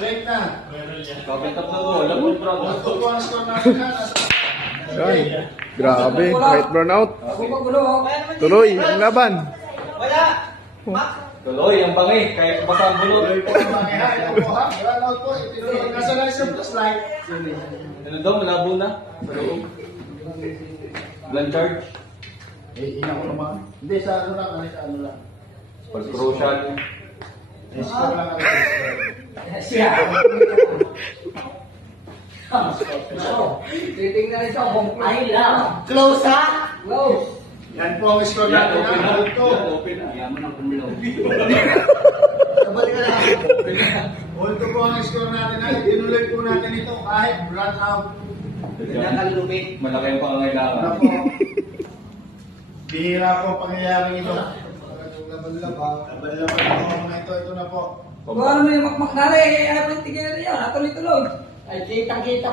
Break na. Kapit up na po. Wala po, bro. Ay, grabe. White brown out. Tuloy, ang laban. Tuloy, ang bangi. Kahit basa ang bulot. Nasa lang siya plus light. Ano daw, malabo na. Sa loob. Blanchard. Ina ko naman. Hindi, sa ano lang. Sa ano lang. Pag-crucial. Score lang. Titingnan ito kung ay lang. Close ha? Close. Yan po ang score natin. Open na. Ito. Open na. Yaman ang kumulaw. Sabali ka lang. Ito po ang score natin. Tinuloy po natin ito kahit run out. Nakalupit. Malaki ang pangangailangan. Ano po? Bihira po ang pangyayari ito. Laban-laban po mga ito. Ito na po. Kung ano may makmak na rin, ay tigil na yan. Tuloy-tuloy. Ay, kitang-kita.